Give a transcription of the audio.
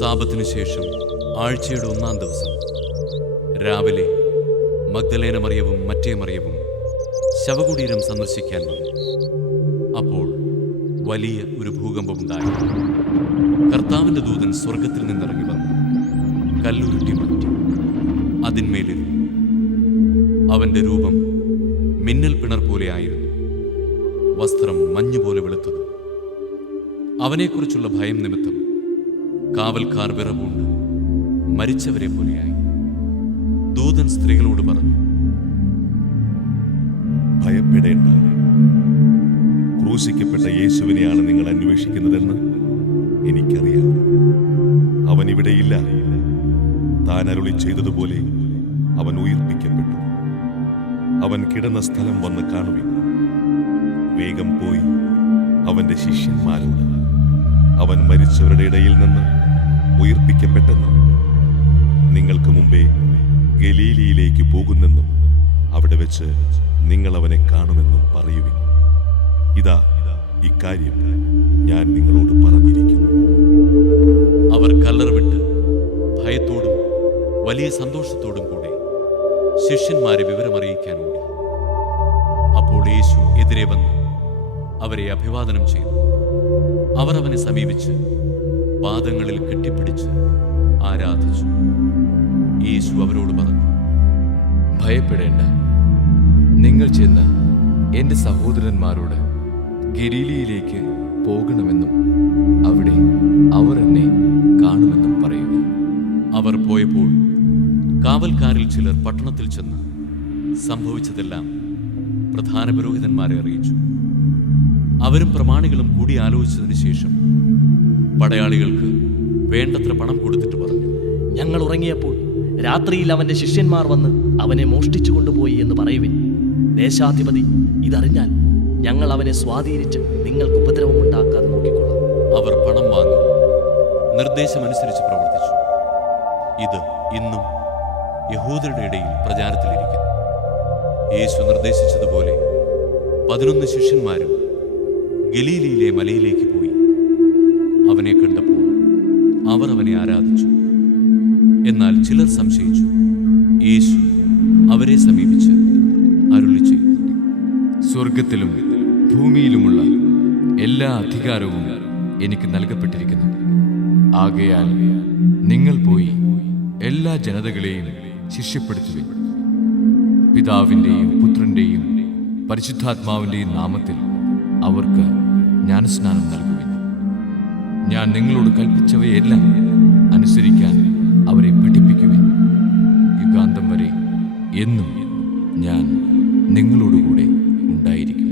സാപത്തിനു ശേഷം ആഴ്ചയുടെ ഒന്നാം ദിവസം രാവിലെ മഗ്ദലേന മറിയവും മറ്റേ മറിയവും ശവകുടീരം സന്ദർശിക്കാൻ വന്നു അപ്പോൾ വലിയ ഒരു ഭൂകമ്പമുണ്ടായി കർത്താവിൻ്റെ ദൂതൻ സ്വർഗത്തിൽ നിന്നിറങ്ങി വന്നു കല്ലുരുട്ടി മാറ്റി അതിന്മേലിൽ അവൻ്റെ രൂപം മിന്നൽ പിണർ പോലെയായിരുന്നു വസ്ത്രം മഞ്ഞുപോലെ വെളുത്തത് അവനെക്കുറിച്ചുള്ള ഭയം നിമിത്തം കാവൽക്കാർ വിറവുണ്ട് മരിച്ചവരെ പോലെയായി ദൂതൻ സ്ത്രീകളോട് പറഞ്ഞു ഭയപ്പെടേണ്ട ക്രൂശിക്കപ്പെട്ട യേശുവിനെയാണ് നിങ്ങൾ അന്വേഷിക്കുന്നതെന്ന് എനിക്കറിയാം അവൻ ഇവിടെയില്ല താൻ അരുളി ചെയ്തതുപോലെ അവൻ ഉയർപ്പിക്കപ്പെട്ടു അവൻ കിടന്ന സ്ഥലം വന്ന് കാണുവിൻ വേഗം പോയി അവന്റെ ശിഷ്യന്മാരോട് അവൻ മരിച്ചവരുടെ ഇടയിൽ നിന്ന് പഠിപ്പിക്കപ്പെട്ടെന്നും നിങ്ങൾക്ക് മുമ്പേ ഗലീലിയിലേക്ക് പോകുന്നെന്നും അവിടെ വെച്ച് നിങ്ങൾ അവനെ കാണുമെന്നും പറയുവിൻ ഇതാ ഇക്കാര്യം ഞാൻ നിങ്ങളോട് പറഞ്ഞിരിക്കുന്നു അവർ കല്ലറവിട്ട് വിട്ട് ഭയത്തോടും വലിയ സന്തോഷത്തോടും കൂടെ ശിഷ്യന്മാരെ വിവരമറിയിക്കാൻ ഓടി അപ്പോൾ യേശു എതിരെ വന്ന് അവരെ അഭിവാദനം ചെയ്തു അവർ അവനെ സമീപിച്ച് പാദങ്ങളിൽ കെട്ടിപ്പിടിച്ച് ആരാധിച്ചു യേശു അവരോട് പറഞ്ഞു ഭയപ്പെടേണ്ട നിങ്ങൾ ചെന്ന് എൻ്റെ സഹോദരന്മാരോട് ഗലീലിയിലേക്ക് പോകണമെന്നും അവിടെ അവർ എന്നെ കാണുമെന്നും പറയുക അവർ പോയപ്പോൾ കാവൽക്കാരിൽ ചിലർ പട്ടണത്തിൽ ചെന്ന് സംഭവിച്ചതെല്ലാം പ്രധാന പുരോഹിതന്മാരെ അറിയിച്ചു അവരും പ്രമാണികളും കൂടി ആലോചിച്ചതിന് ശേഷം പടയാളികൾക്ക് വേണ്ടത്ര പണം കൊടുത്തിട്ട് പറഞ്ഞു ഞങ്ങൾ ഉറങ്ങിയപ്പോൾ രാത്രിയിൽ അവന്റെ ശിഷ്യന്മാർ വന്ന് അവനെ മോഷ്ടിച്ചു കൊണ്ടുപോയി എന്ന് പറയുവിൻ ദേശാധിപതി ഇതറിഞ്ഞാൽ ഞങ്ങൾ അവനെ സ്വാധീനിച്ച് നിങ്ങൾക്ക് ഉപദ്രവമുണ്ടാക്കാതെ നോക്കിക്കൊള്ളാം അവർ പണം വാങ്ങി നിർദ്ദേശമനുസരിച്ച് പ്രവർത്തിച്ചു ഇത് ഇന്നും യഹൂദരുടെ ഇടയിൽ പ്രചാരത്തിലിരിക്കുന്നു യേശു നിർദ്ദേശിച്ചതുപോലെ പതിനൊന്ന് ശിഷ്യന്മാരും ഗലീലയിലെ മലയിലേക്ക് പോയി അവനെ കണ്ടപ്പോൾ അവർ അവനെ ആരാധിച്ചു എന്നാൽ ചിലർ സംശയിച്ചു യേശു അവരെ സമീപിച്ച് അരുളി ചെയ്തു സ്വർഗത്തിലും ഭൂമിയിലുമുള്ള എല്ലാ അധികാരവും എനിക്ക് നൽകപ്പെട്ടിരിക്കുന്നു ആകയാൽ നിങ്ങൾ പോയി എല്ലാ ജനതകളെയും ശിഷ്യപ്പെടുത്തുക പിതാവിൻ്റെയും പുത്രൻ്റെയും പരിശുദ്ധാത്മാവിൻ്റെയും നാമത്തിൽ അവർക്ക് ജ്ഞാനസ്നാനം നൽകും ഞാൻ നിങ്ങളോട് കൽപ്പിച്ചവയെല്ലാം അനുസരിക്കാൻ അവരെ പഠിപ്പിക്കുവാൻ യുഗാന്തം വരെ എന്നും ഞാൻ നിങ്ങളോടുകൂടെ ഉണ്ടായിരിക്കും